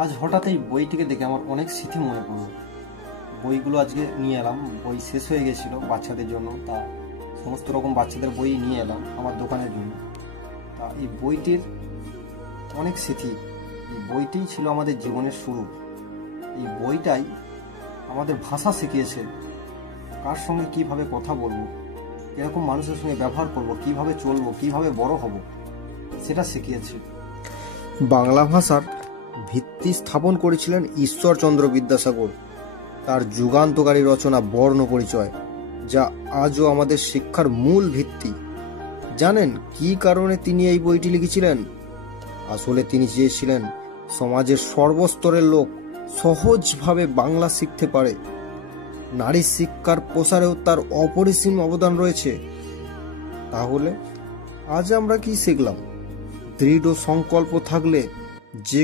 আজ হঠাৎ এই বইটিকে দেখে আমার অনেক স্মৃতি মনে পড়লো। বইগুলো আজকে নিয়ে এলাম, বই শেষ হয়ে গেছিলো বাচ্চাদের জন্য, তা সমস্ত রকম বাচ্চাদের বই নিয়ে এলাম আমার দোকানের জন্য। তা এই বইটির অনেক স্মৃতি, এই বইটিই ছিল আমাদের জীবনের শুরু। এই বইটাই আমাদের ভাষা শিখিয়েছে, কার সঙ্গে কিভাবে কথা বলবো, এরকম মানুষের সঙ্গে ব্যবহার করব, কিভাবে চলবো, কিভাবে বড় হব, সেটা শিখিয়েছে। বাংলা ভাষার ভিত্তি স্থাপন করেছিলেন ঈশ্বরচন্দ্র বিদ্যাসাগর। তার যুগান্তকারী রচনা বর্ণ পরিচয়, যা আজও আমাদের শিক্ষার মূল ভিত্তি। জানেন কি কারণে তিনি এই বইটি লিখেছিলেন? আসলে তিনি চেয়েছিলেন সমাজের সর্বস্তরের লোক সহজভাবে বাংলা শিখতে পারে। নারী শিক্ষার প্রসারেও তার অপরিসীম অবদান রয়েছে। তাহলে আজ আমরা কি শিখলাম? দৃঢ় সংকল্প থাকলে যে